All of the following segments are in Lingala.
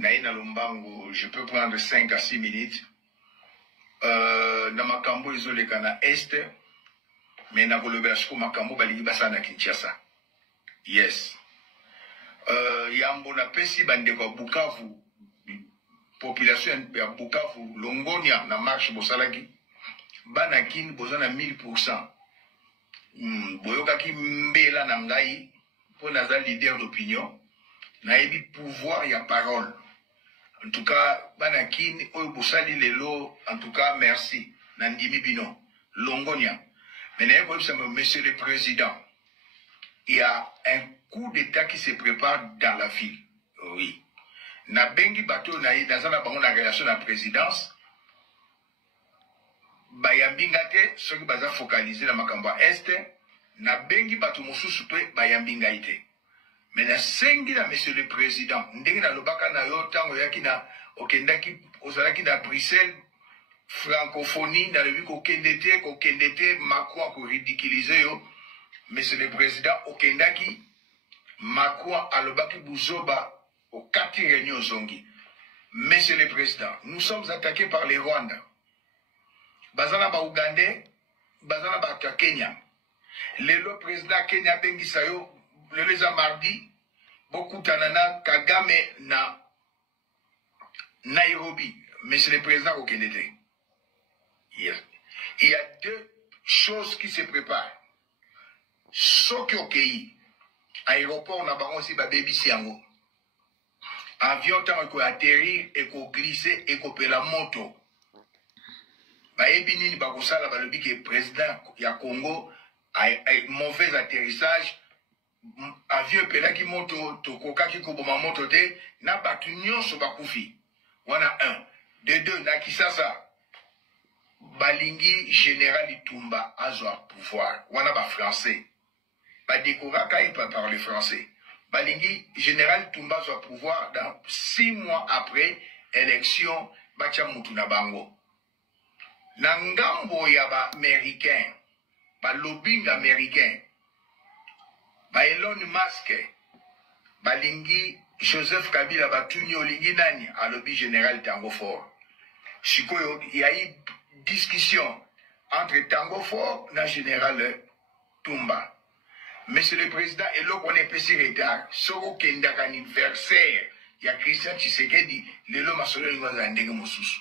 Naïna Lombango, je peux prendre 5 à 6 minutes. Na makambo ezoleka na Est, mais na kolobela shiko makambo balingi basa na Kinshasa. Yes. Yambo na pesi bande kwa Bukavu, population ya Bukavu, Longonia na marche bosalaki, bana kin bozana 1000%. Boyoka ki mbela na ngai, pour naza leader d'opinion, na ebi pouvoir ya parole. En tout cas, Banakin, Oyobosali Lelo, en tout cas, merci. Nandimi Bino, Longonia. Maintenant, Monsieur le Président, il y a un coup d'État qui se prépare dans la ville. Oui. Na bengi bateau na yi, dans la relation à la présidence, Bayambingate, ceux qui sont focalisés dans Makamba Est, na bengi bateau mosusu pe Bayambingaite. Mais na sengi na Monsieur le Président, ndenge na lobaka na yo tango yaki na okendaki ozalaki na Bruxelles francophonie na lebi kokendete Macron ko ridiculiser yo. Monsieur le Président okendaki Macron alobaki buzoba au 4 réunions zongi. Monsieur le Président, nous sommes attaqués par les Rwandais. Bazana ba Ougandais, bazana ba Kenya. Le président Kenya bengi sayo le leza mardi, beaucoup tanana Kagame na Nairobi, Monsieur le Président au Kennedy. Yes. Il y a deux choses qui se préparent. Soki okei, aéroport na bango si ba baby siango. Avion tant ko atterrir et ko glisser et ko pela moto. Ba ebini ni ba ko sala ba lobi ke président ya Congo a mauvais atterrissage. Avion pelaki moto tokokaki koboma moto te na batu nyonso bakufi wana 1 de 2 na Kisasa balingi général Itumba azwa pouvoir wana ba français ba décoraka par les français balingi général Itumba azwa pouvoir dans 6 mois après élection bacha mutu na bango na ngambo ya ba américain ba lobbying américain ba Elon Musk, balingi Joseph Kabila batuni olingi nani à lobby général Tango Fort. Sikoyo, il y a eu discussion entre Tango Fort et général Tumba. Monsieur le Président, et là on est petit retard. Soko kendaka anniversaire, il y a Christian Tshisekedi, le loma solo lingoza ndenge mosusu.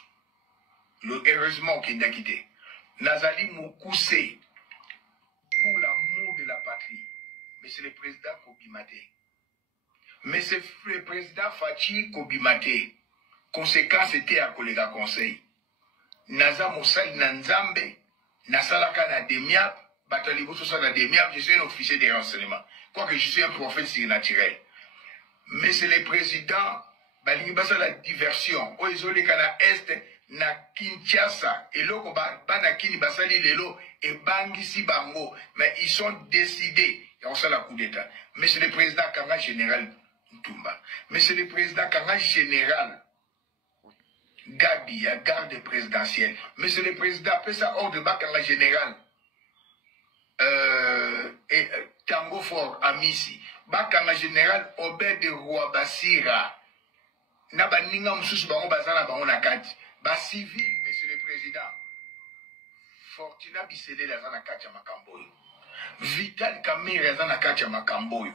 Heureusement qu'il n'a quitté. Nazali Moukousse pour l'amour de la patrie. Monsieur le Président Kobimate. Monsieur le Président Fachi Kobimate. Conséquence était à collègue conseil. Naza Moussal Nanzambe, Nasalaka na Demiap, Batalibo Sosa na Demiap, je suis un officier des renseignements. Quoique je suis un prophète surnaturel. Monsieur le Président, Balingi Basa la diversion. O isolé kana Est, na Kinshasa. Et loko banakini basali lelo, et bangisi bango. Mais ils sont décidés. Il y a la coup d'État. Monsieur le Président Kanga Général Ntumba. Monsieur le Président Kanga Général Gabi, à garde présidentielle. Monsieur le Président, Pessa ordre Bakanga Général Tango Fort Amisi. Bakanga Général Obed de Roi Basira. Naba Ninga Moussous Bango Bazana Bango Nakati. Ba civil, Monsieur le Président. Fortuna Bissele la Zana Katia Makamboyo. Vital Kamere azana kati ya makamboyo.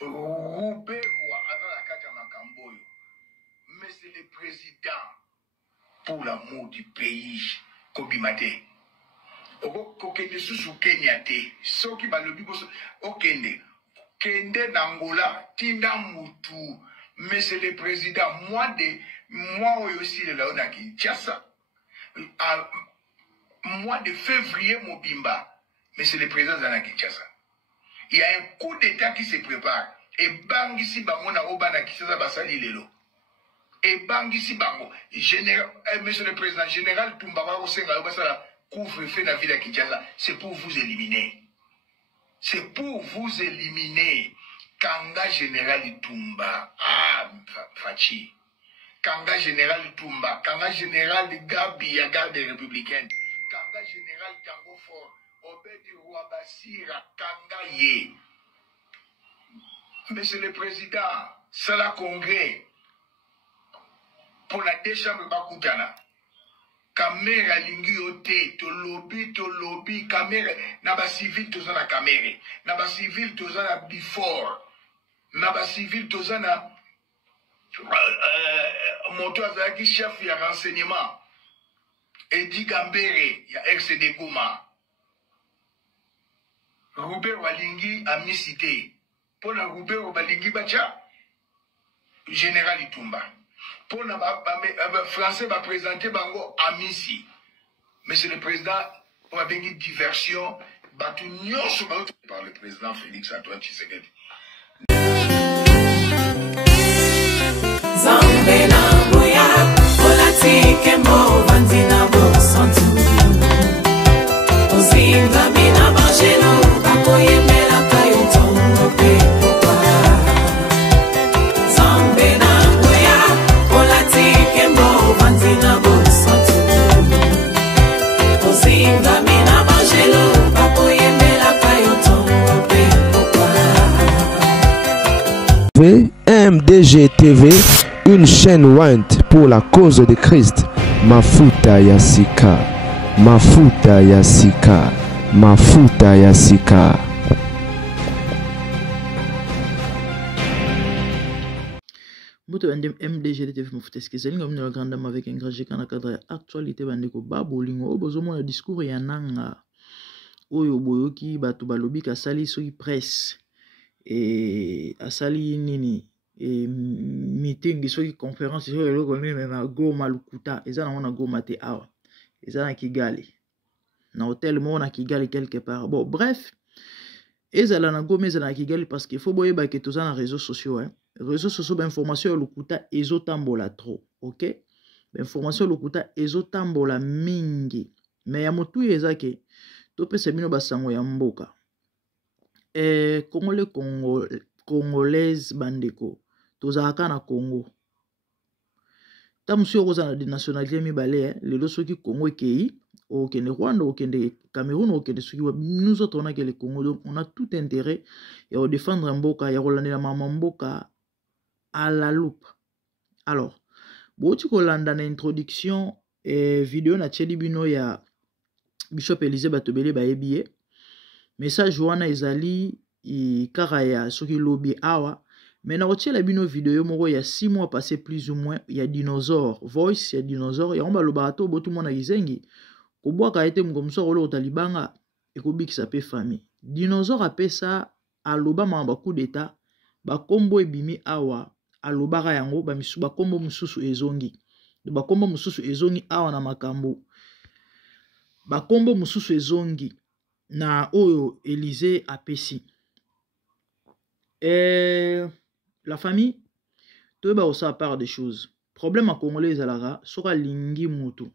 Ruberwa azana kati ya makamboyo. Monsieur le Président, pour l'amour du pays, Kobimate. Okende susu Kenya te. Soki balobi boso okende. Kende n'Angola, tinda mutu. Monsieur le Président, moi aussi le laona Kinshasa. Mois de février Mobimba. Monsieur le Président Zana Kinshasa. Il y a un coup d'État qui se prépare. Et bangisi bango na obana Kinshasa basali lelo. Et bangisi bango. Monsieur le Président, général Tumbaba Osenga Obasala couvre-feu na ville de Kinshasa. C'est pour vous éliminer. C'est pour vous éliminer. Kanga général Tumba. Ah, Fachi. Kanga général Tumba. Kanga général Gabi, à garde républicaine. Kanga général Tango Fort. Obedi Ouabasira Kangaye. Monsieur le Président, c'est la Congrès. pour la deux chambres bakutana. Caméra lingi ote, to lobby, caméra, na ba civil toza na caméra, na ba civil toza na before, na ba civil toza na moto azaki chef ya renseignement, Edi Gambere ya RCD Goma, Robert Walingi a misité, pour la Robert Walingi bacha, Général Itumba. Pour les Français va présenter Bango à Missi. Monsieur le Président, on a une diversion, par le Président Félix Antoine Tshisekedi. MDG TV, une chaîne Want pour la cause de Christ. Mafuta Yasika, Mafuta Yasika, Mafuta Yasika. Moto bande MDG TV Mafuta Yasika. Nous avons grande dame avec un grand G dans cadre actualité bande ko babolingo obozo mona discours ya nanga oyo boyoki bato balobi ka sali soki presse et asali nini et meeting soki conférence sur le connaît na Goma Lukuta eza na mona Goma te awa eza na Kigali na hôtel mo na Kigali quelque part. Bon bref ezala na Goma eza na Kigali parce que faut boyeba que toza na réseaux sociaux hein. Réseaux sociaux ba information Lukuta ezotambola trop, OK? Ba information Lukuta ezotambola mingi mais ya motu ezake to pesa bino basango ya mboka. Congolaise bandeko tozalaka na Congo ta monsieur oza na nationalité mibale lelo soki Congo ekei okende Rwanda okende Cameroun okende soki nous autres on a que le Congo, donc on a tout intérêt à défendre mboka ya kolandela mama mboka à la loupe. Alors boti kolanda na introduction vidéo na tsheli bino ya Bishop Élisée Batobele bayebiye message wana ezali kara ya soki lobby awa mais na kotiela bino vidéo moko ya 6 mois passé plus ou moins ya dinosaure voice ya dinosaure ya omba loba to botu mona kizengi kobwaka ete mkomso kolo talibanga ekobikisa pe famille dinosaure apesa aloba mamba coup d'état bakombo ebimi awa alobaka yango bamisu bakombo mususu ezongi bakombo mususu ezongi awa na makambo bakombo mususu ezongi na oyo Élisée apesi la famille to ba osa part des choses problème à congolais ezalaka soka lingi mutu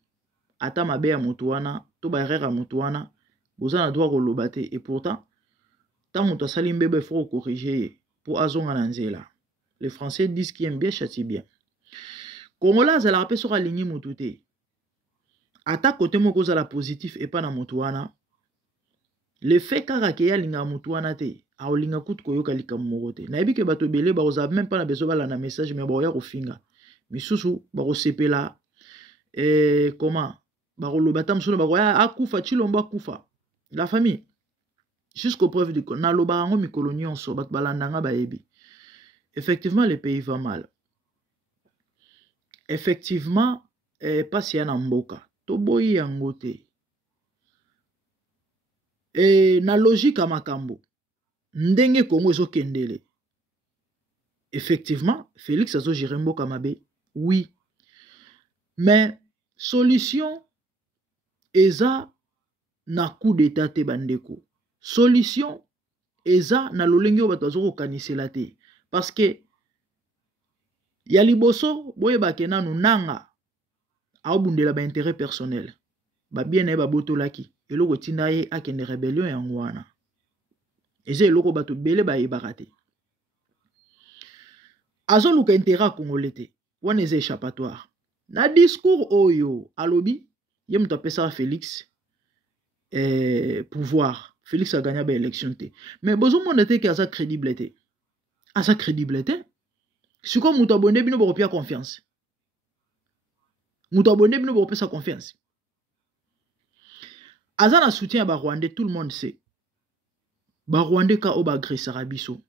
ata mabe ya mutu wana to ba rera mutu wana boza na droit koloba te et pourtant ta mutu asali mbebe faut corriger pour azonga na nzela. Les Français disent qui aime bien châtie bien. Congolais ezalaka pe soka lingi mutu te ata côté moko za la positif et pas na mutu wana le fait kaka ke ya linga mutu wana te a olinga kutu koyoka likambo te na ebike bato belé ba oza même pas na besoin bala na message mais ba ya kofinga misusu ba kosepela comment ba koloba ta msuno ba ya akufa chilomba akufa la famille jusqu'au preuve de na loba ngo mikolo nyonso bat balandanga ba yebi effectivement le pays va mal effectivement pasi ya na mboka to boyi yango te na logique à makambo ndenge Congo ezo kendele effectivement Félix azo gérer mboka mabe oui mais solution eza na coup d'état te bandeko solution eza na lolenge o bato azo kanisela te parce que ya liboso boyeba ke nanu nanga aobundela ba intérêt personnel ba bien na ba botolaki eloko tinda ye akende rébellion yango wana eze eloko bato bele ba yebaka te azoluka intérêt congolais te wana eza échappatoire na discours oyo alobi ye mutu apesa Félix pouvoir Félix a gagné ba élection te mais bozomona te ke aza crédible te. Si comme mutu abonde bino bokopia confiance Mouto abonné bino ba sa confiance. Azana soutien à Rwandais, tout le monde sait. Rwandais ka oba agressera biso.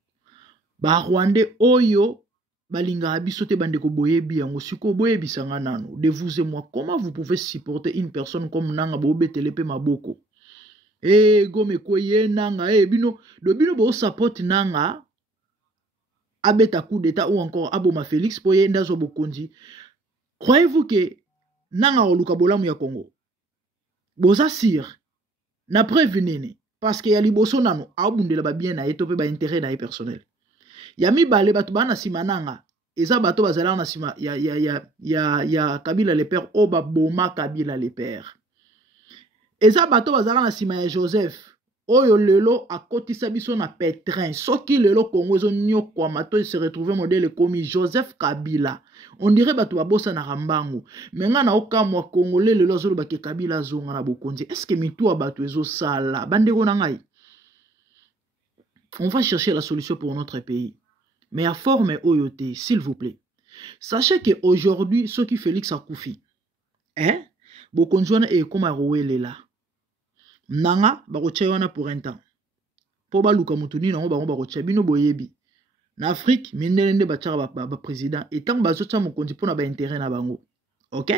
Rwandais oyo balinga biso te bandeko boyebi yango siko boyebi sanga nano. De vous et moi, comment vous pouvez supporter une personne comme nanga bobe telepe maboko? Gome koye nanga bino do bino bo support nanga abeta coup d'état ou encore aboma Félix poye ndazo bokonzi. Croyez-vous que nanga oluka bolamu ya Congo? Boza sire na prévenir parce que ya liboso nano abundela ba bien na etope ba intérêt na personnel. Ya mibale batu bana sima nanga eza bato bazala na sima ya Kabila le père oba boma Kabila le père. Eza bato bazala na sima ya Joseph oyo lelo akotisa biso na pétrin soki lelo Congo ezo nyokwa mato se retrouver modèle comme Joseph Kabila. On dirait bato babosa na rambango. Menga na okamwa Congolais lelo zolo bake Kabila zonga na bokonzi. Est-ce que mitou bato ezo sala bandeko na ngai? On va chercher la solution pour notre pays. Mais à forme oyote, s'il vous plaît. Sachez que aujourd'hui ce qui Félix Akoufi bokonzwana e koma rowele la. Nanga bakotia wana pour un temps. Po baluka mutuni nango bango bakotia bino boyebi. Na Afrique mindelende bachara ba président et tant bazotsa mokonzi pona ba intérêt na bango. OK?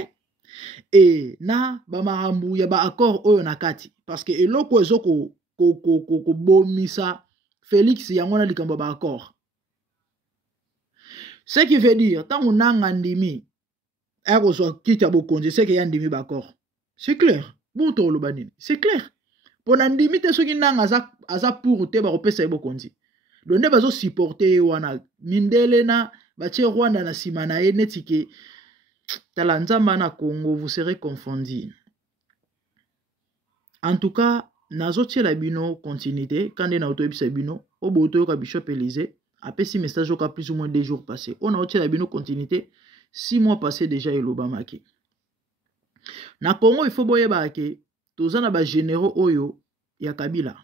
Et na ba marambu ya ba accord oyo na kati parce que eloko ezoko ko bomisa Félix yango na likambo ba accord. Ce qui veut dire tant on a ngandimi ero so kita bokonzi c'est que yandimi ba accord. C'est clair. Bon to lo banini. C'est clair. Pona ndimi te soki nanga aza pour te ba kopesa bokonzi. Donde bazo supporter wana mindele na batie Rwanda na sima na ye netike talanzamba na Congo vous serez confondus. En tout cas nazo tiela bino continuité quand na autobisa bino oboto ka Bishop Élysée apesi message au plus ou moins 2 jours passés. On a tiela bino continuité 6 mois passés déjà et l'Obamaki. Na Congo il faut boyeba ke tozana ba généraux oyo ya Kabila.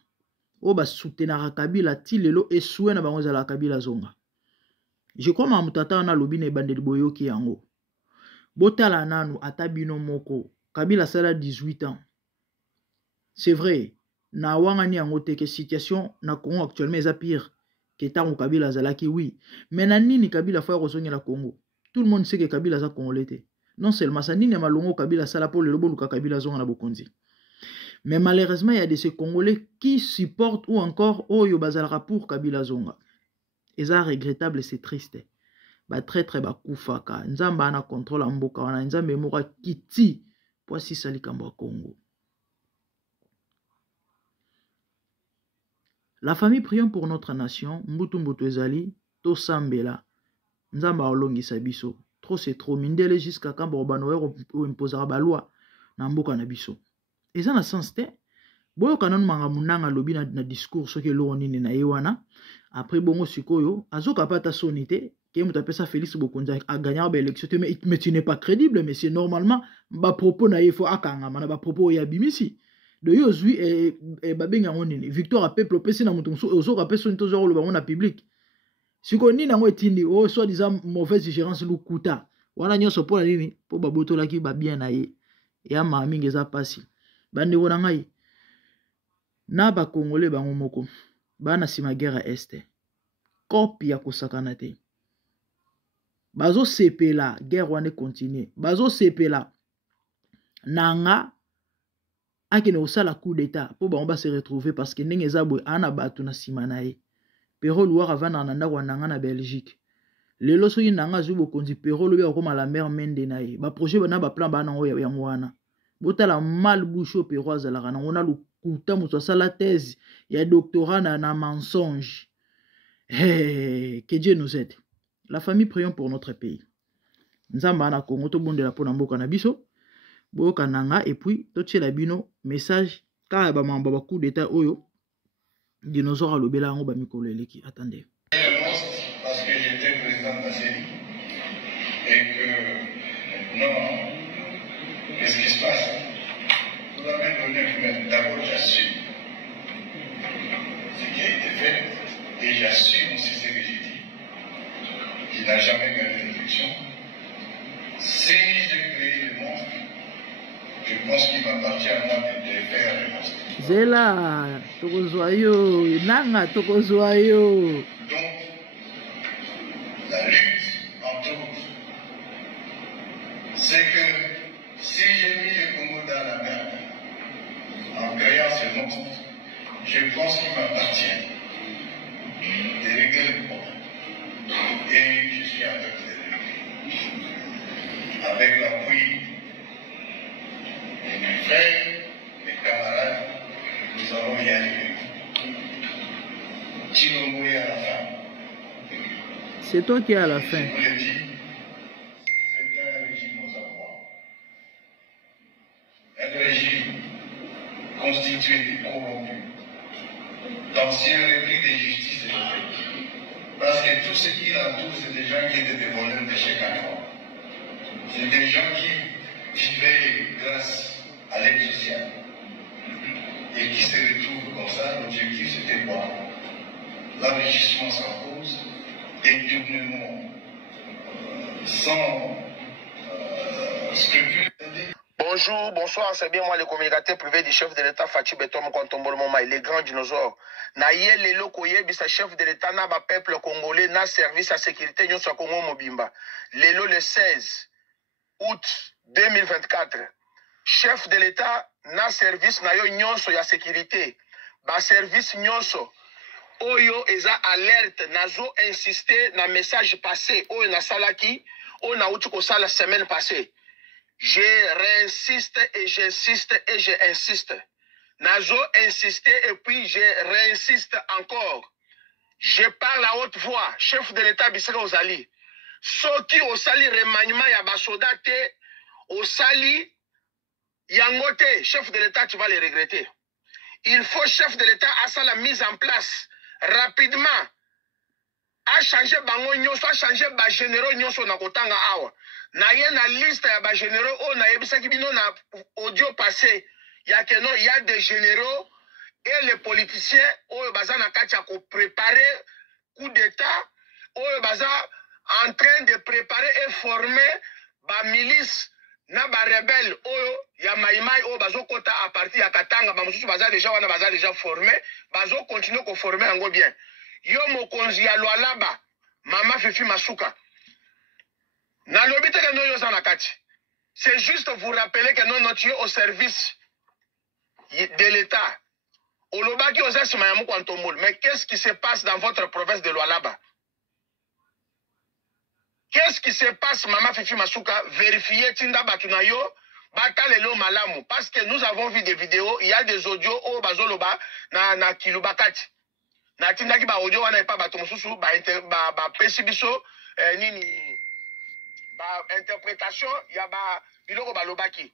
Oba soutenara Kabila ti lelo esoué na bango zala Kabila zonga. Je crois ma mutata na lobine bandeli boyoki yango. Botala nanu atabino moko. Kabila sala 18 ans. C'est vrai. Na wangani yango te que situation na Congo actuellement est pire que tango Kabila zalaki oui. Mais na nini Kabila fa rozongi la Congo? Tout le monde sait que Kabila za congolais te. Non seulement ça nini malongo Kabila sala pour le lobo luka Kabila zonga na bokonzi. Mais malheureusement, il y a de ces Congolais qui supportent ou encore Oyo Bazalra pour Kabila Zonga. Et ça, regrettable, c'est triste. Bah, très très bas koufaka. Nzamba na contrôle en boka. On a nzamba mora kiti. Voici sali kambo Congo. La famille, prions pour notre nation. Mbutu mbutu ezali. To sambela. Nzamba olongi sabiso. Trop c'est trop. Mindele jusqu'à kambo obanoer ou imposera ba loi. Na mboka na biso. Et ça na sens te boyo kanon manga munanga lobi na discours soki lo nini na yewana après bongo sikoyo azoka pata sonité ke muta pesa Félix Bokonza a gagné ba élection mais tu n'es pas crédible mais c'est normalement ba propos na yefo akanga mana ba propos ya bimisi de yozui et babenga nini victoire a peuple pesi na mutu ozoka pesa sonito zo lo bango na public siko nini nango etindi o soit disant mauvaise gérance lukuta wana nyoso po na nini po babotola ki ba bien na ye ya mami ngeza pasi bande wona ngai na ba Congolais bango moko bana sima guerre este copie ya kosakana te bazo sepela guerre wana continue bazo sepela nanga akene osala coup d'état po bango ba se retrouver parce que ndenge zabwe ana batu na sima na ye pero luwa avana na ndako nanga na Belgique lelo soki nanga zubo konzi pero lobi akoma la mer mende na ye ba projet bana ba plan bana ngo ya ngwana botala mal boucho pero azalaka na ngona lukuta muso sala thèse ya doctorat na mensonge. Que Dieu nous aide. La famille, prions pour notre pays. Nzamba na Congo to bondela pona mboka na biso boka nanga et puis to tshela bino message ka ba mamba ba coup d'état oyo dinosaure lobela ngo ba mikolo eleki. Attendez. Parce que j'étais président de la série et que non. Qu'est-ce qui se passe? Vous avez donné, d'abord j'assume ce qui a été fait et j'assume aussi ce que j'ai dit. Il n'a jamais gagné l'élection. Si j'ai créé le monstre, m'appartient à moi de faire les constats. Zela, tokozoyo, nanga tokozoyo. Donc, la lutte, entre autres, c'est que si j'ai mis le Congo dans la merde, en créant ce monstre, je pense qu'il m'appartient de régler le problème. Et je suis en train de le régler. Avec l'appui de mes frères, mes camarades, nous allons y arriver. Chilombo est à la fin. C'est toi qui es à la fin. Je vous l'ai dit, c'est un régime aux abois. Un régime constitué de corrompus, d'anciens repris de justice et de fait. Parce que tout ce qui l'entoure, c'est des gens qui étaient des voleurs de chez Carrefour. C'est des gens qui vivaient grâce à l'aide sociale. Et qui se retrouvent comme ça. L'objectif, c'était quoi? L'enrichissement sans cause, détournement sans scrupule. Bonjour, bonsoir, c'est bien moi le communicateur privé du chef de l'État Fachi Betom Kontombolo Moma, le grand dinosaure. Naye lelo koyebisa chef de l'État na ba peuple congolais na service à sécurité nyoso Congo Mobimba. Lelo le 16 août 2024. Chef de l'État na service na yo nyonso ya sécurité. Ba service nyonso oyo eza alerte nazo insister na message passé oyo na salaki oyo na uti ko sala semaine passée. Je réinsiste et j'insiste et je insiste. Nazo insister et puis je réinsiste encore. Je parle à haute voix. Chef de l'État Bissaka Ozali. Soki Osali remaniement ya basoda te, Osali yangote, chef de l'État, tu vas le regretter. Il faut, chef de l'État, à ça la mise en place rapidement. A changer bango nyonso, a changer ba généraux nyonso na kotanga awa. Na ye na liste ya ba généraux o na yebisaki bino na audio passé. Ya que non, il y a des généraux et les politiciens o baza na kati ya ko préparer coup d'état o baza en train de préparer et former ba milice na ba rebelle o ya maimai o bazo kota à partir ya Katanga ba mususu baza déjà formé, bazo continuer ko former yango bien. Yo mokonzi ya Lualaba, Mama Fifi Masuka. Na lobite que nous sommes nakati. C'est juste vous rappeler que nous sommes au service de l'État. Olobaki oza simayamu kwantomol. Mais qu'est-ce qui se passe dans votre province de Lualaba? Qu'est-ce qui se passe, Mama Fifi Masuka? Vérifiez Tinda Batunayo, Batalelo Malamu. Parce que nous avons vu des vidéos, il y a des audios au Bazoloba, na Kilubakati. Na tindaki ba audio wana epa bato mususu ba pesi biso nini ba interprétation ya ba biloko balobaki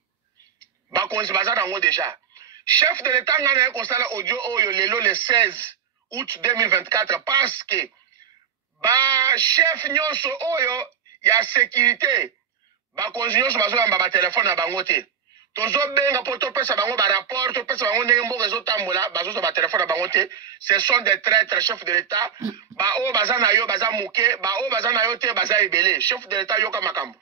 ba konzi bazana ngo déjà. Chef de l'État ngana konsala audio oyo lelo le 16 août 2024 parce que ba chef nyonso oyo ya sécurité ba konzi nyonso bazoyamba ba téléphone na bango te. Tozo benga po to pesa bango ba rapport to pesa bango ndenge mboka zo tambola bazo ba téléphone bango te. Ce sont des traîtres, chef de l'État. Ba o bazana yo baza muke, ba o bazana yo te baza ebele. Chef de l'État yoka makambo.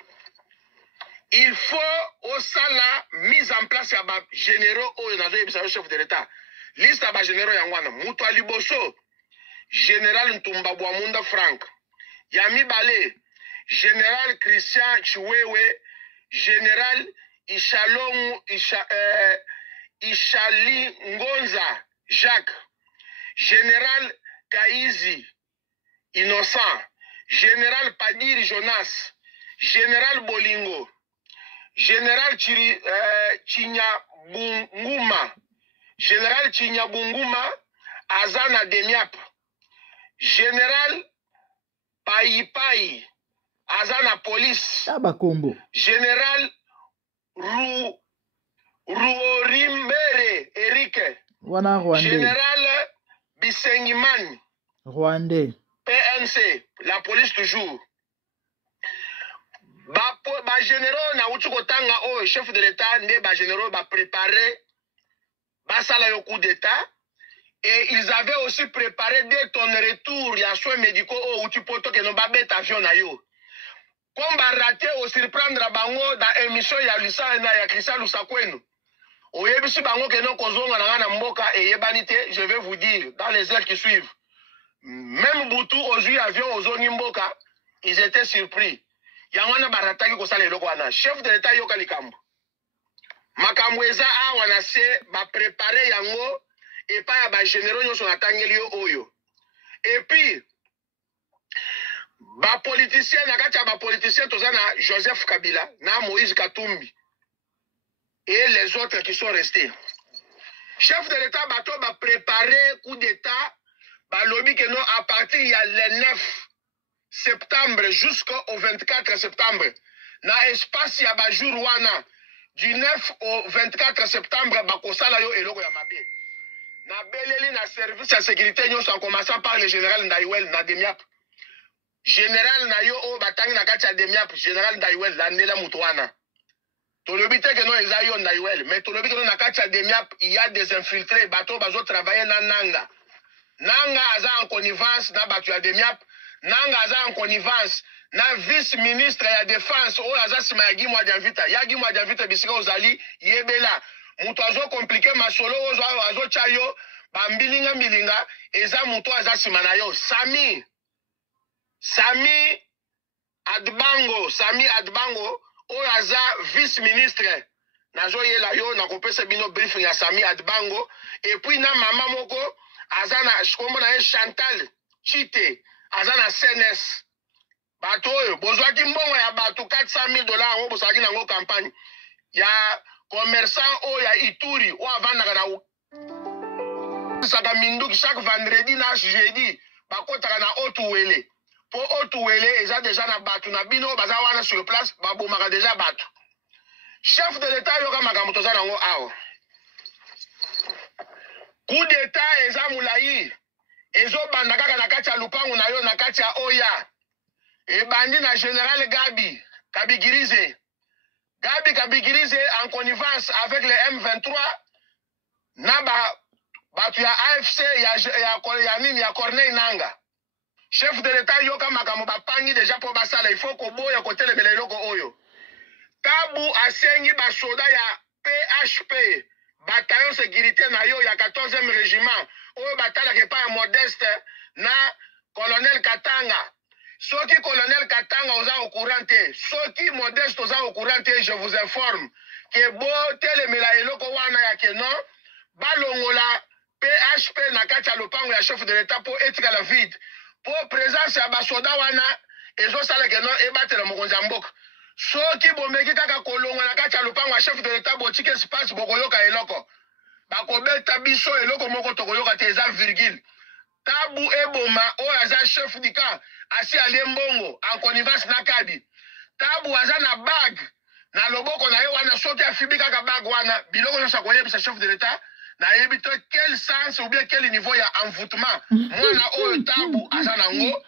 Il faut au sala mise en place ya ba généraux o nazo yebisa chef de l'État. Liste ya ba généraux yangwana muto aliboso. Général Ntumba Bwamunda Frank. Yami Balé, Général Christian Chiwewe, Général Ishali Ngonza Jacques, Général Kaizi Innocent, Général Padiri Jonas, Général Bolingo, Général Chinyabunguma, Général Chinyabunguma Azana Demiap, Général Paipai Azana Police, Tabakombo, Général Ruorimbere Eric, Général Bisengiman, Rwandais, PNC, la police toujours. Ba généraux na utukotanga o chef de l'État ne ba généraux ba préparé ba sala yo coup d'état et ils avaient aussi préparé dès ton retour ya soins médicaux o utipoto que no ba bet avion na yo. Comme ba raté au surprendre bango dans émission ya Lisa na ya Christian Lusakwenu. Oyebisi bango ke non kozonga na ngana mboka et yebanité, je vais vous dire dans les heures qui suivent. Même Boutou aujourd'hui avion ozongi mboka, ils étaient surpris. Yangwana barataki ko sala eloko wana. Chef de l'état yoka likambo. Makambo eza awa na se ba préparer yango et pas ya ba généraux nyonso natangeli yo oyo. Et puis ba politicien na kati ya ba politicien tozana Joseph Kabila na Moïse Katumbi et les autres qui sont restés. Chef de l'état bato ba préparer coup d'état ba lobby que non à partir il y a le 9 septembre jusqu'au 24 septembre na espace ya ba jour wana du 9 au 24 septembre ba kosala yo eloko ya mabe na beleli na service ya sécurité nyonso en commençant par le général Ndaiwel na Demiap. Général na yo o batangi na kati ya Demiap, général Ndaiwel landela mutu wana. Tolobi te que non eza yo Ndaiwel, mais tolobi que non na kati ya Demiap il y a des infiltrés bato bazo travailler na Nanga. Nanga aza en connivence na batu ya Demiap, Nanga aza en connivence na vice-ministre ya défense o aza sima ya Gimwa Dianvita. Ya Gimwa Dianvita bisika ozali yebela. Mutu azo compliqué masolo ozo azo chayo bambilinga mbilinga eza mutu aza sima na yo. Sami Adbango o aza vice-ministre. Nazo yela yo na kopesa bino briefing ya Sami Adbango et puis na mama moko azana shikombo na Chantal Chite azana CNS bato oyo bozwaki mbongo ya bato $400,000 o bosaki nango campagne ya commerçant o ya Ituri o avandaka na saka minduki chaque vendredi na jeudi bakotaka na Otuwele po Otuwele eza déjà na bato na bino baza wana sur place babomaka déjà bato. Chef de l'état yoka makambo toza nango awa. Coup d'état eza mulayi ezo banda kaka na kati ya lupango na yo na kati ya Oya ebandi na général Gabi Kabigirize en connivence avec les M23 na batu ya AFC ya Corneille Nanga. Chef de l'état yoka makambo bapangi déjà po basala il faut koboya kotelebela eloko oyo. Tabu asengi basoda ya PHP bataillon sécurité na yo ya 14e régiment oyo batalaka epai ya Modeste na colonel Katanga. Soki colonel Katanga oza au courant te, soki Modeste oza au courant te, je vous informe que bo telemela eloko wana ya keno balongola PHP na kati ya lopango ya chef de l'état po etika la vide po présence ya basoda wana ezosala keno ebatela mokonzi ya mboka. Soki bomeki kaka kolongola na kati ya lopango ya chef de l'état botiki espace bokoyoka eloko bakobeta biso eloko moko tokoyoka te eza virgule. Tabu eboma oyo aza chef du camp asi alie mbongo en connivence na Kabi. Tabu aza na bag na loboko na ye wana soki afibi kaka bag wana biloko nyonso akoyebisa chef de l'état na yebi to quel sens ou bien quel niveau ya envoûtement mwana oyo Tabu aza nango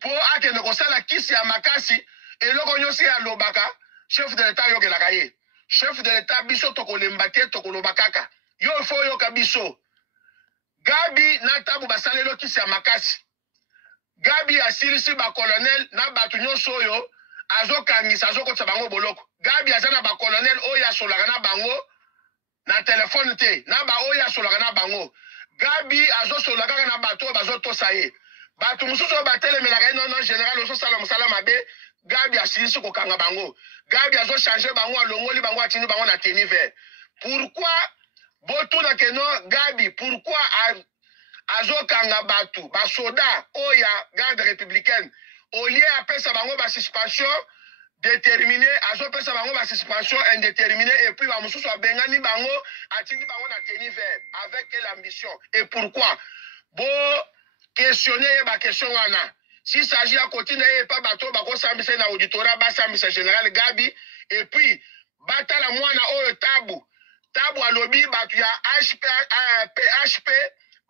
po akende kosala kisi ya makasi eloko nyonso ya lobaka chef de l'état yokelaka ye. Chef de l'état biso tokolemba te tokoloba kaka yo ifo yoka biso. Gabi na Tabu basalelo kisi ya makasi. Gabi asilisi ba colonel na batu nyonso oyo azokangisa azokotisa bango boloko. Gabi aza na ba colonel oyo asolaka na bango na telefone te na ba oyo asolaka na bango. Gabi azosolaka kaka na bato oyo bazotosa ye. Bato mosusu oyo batelemelaka ye non général ozosala mosala mabe Gabi asilisi kokanga bango. Gabi azochange bango alongoli bango atindi bango na tenue vert. Pourquoi botuna keno Gabi pourquoi azokanga batu basoda oya garde républicaine au lieu apesa bango ba suspension déterminée azopesa bango ba suspension indéterminée et puis ba mususu abengani bango atindi bango na tenue vert avec quelle ambition et pourquoi bo questionner ba question wana s'il s'agit à côté na pas bato bako sambisa na auditorat ba sambisa général Gabi et puis batala mwana oyo Tabu alobi batu ya PHP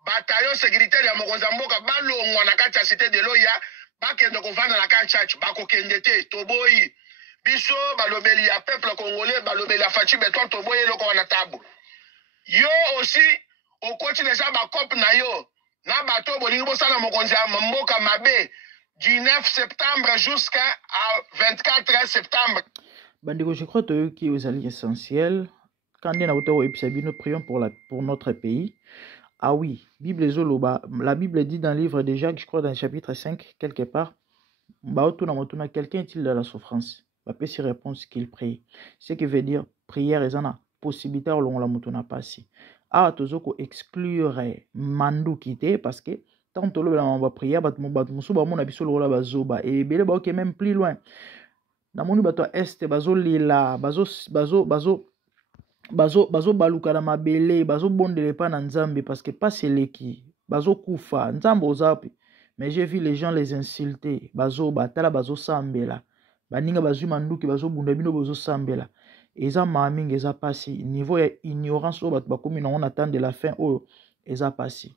bataillon sécuritaire ya mokonzi mboka balongwa na kati ya cité de Loya bakende kovanda na kanchachi bakokende te toboyi biso balobeli ya peuple congolais balobeli ya Fachi Beton toboyi loko wana Tabu yo aussi okoti déjà bakope na yo na bato bolingi bosala mokonzi ya mboka mabe du 9 septembre jusqu'à 24 septembre. Bandeko, je crois que c'est essentiel. Quand nous prions pour notre pays. Ah oui, la Bible dit dans le livre de Jacques, je crois dans le chapitre 5, quelque part, quelqu'un est-il dans la souffrance? Peut s'y répondre qu'il prie. Ce qui veut dire, prière est une possibilité à la motuna passi. Ah, tu veux exclure mandu quitter parce que tant que on va prier, et même plus loin. Na moni bato est bazo lila bazo baluka na mabele bazo bondele pa na nzambe parce que pas seleki bazo kufa nzambe ozapi. Mais j'ai vu les gens les insulter bazo batala bazo sambela baninga bazu manduki bazo bunda bino bazo sambela eza mamingi eza pasi niveau ya ignorance o bato bakomi na on attend de la fin o eza pasi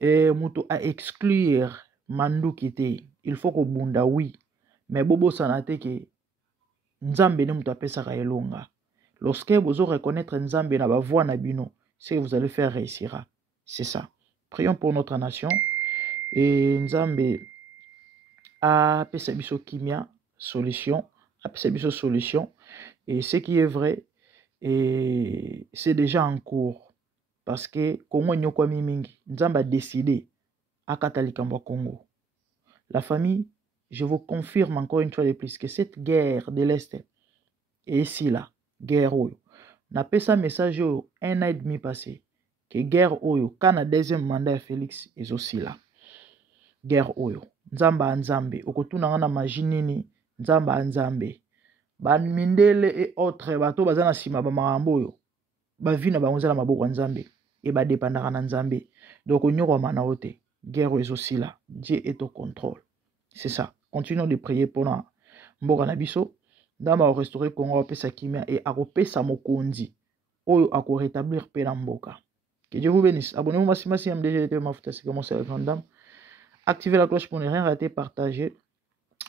et muto a exclure manduki te il faut ko bunda oui mais bobo sanate ke Nzambe ne mutapesaka elonga. Lorsque vous reconnaître Nzambe na ba voix na bino, ce que vous allez faire réussira. C'est ça. Prions pour notre nation. Et Nzambe a pesa biso kimia solution, a pesa biso solution. Et ce qui est vrai, c'est déjà en cours. Parce que Congo nyoko mingi, Nzambe a décidé à Katalikambo Congo. La famille, je vous confirme encore une fois de plus que cette guerre de l'Est est ici là, guerre oyo. N'a pas ça message oyo 1 an et demi passé que guerre oyo quand le deuxième mandat de Félix est aussi là. Guerre oyo. Nzamba Nzambe, okotuna na majinini Nzamba Nzambe. Ban mindele et autres bato bazana sima ba marambo oyo. Ba vina ba onzela maboko Nzambe et ba dépendara na Nzambe. Donc onyoko mana ote. Guerre est aussi là. Dieu est au contrôle. C'est ça. Continuons de prier pour nous. Mboka na biso. Ndamba au restaurer Congo apesa kimia et akopesa mokonzi. Oyo ako rétablir pe na mboka. Que Dieu vous bénisse. Abonnez-vous massivement si MDG TV Mafuta c'est comment c'est la grande dame. Activez la cloche pour ne rien rater, partagez,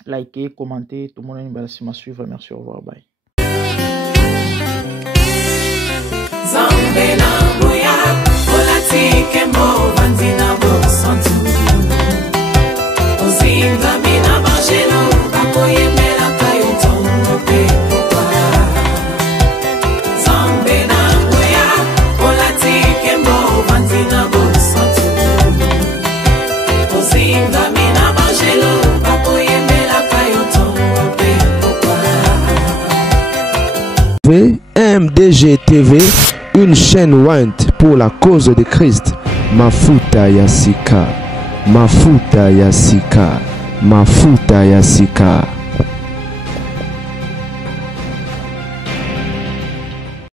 likez, commentez. Tout le monde est une suivre. Merci, au revoir. Bye. MDG TV, une chaîne Wint pour la cause de Christ. Mafuta ya Sika, Mafuta ya Sika, Mafuta ya Sika.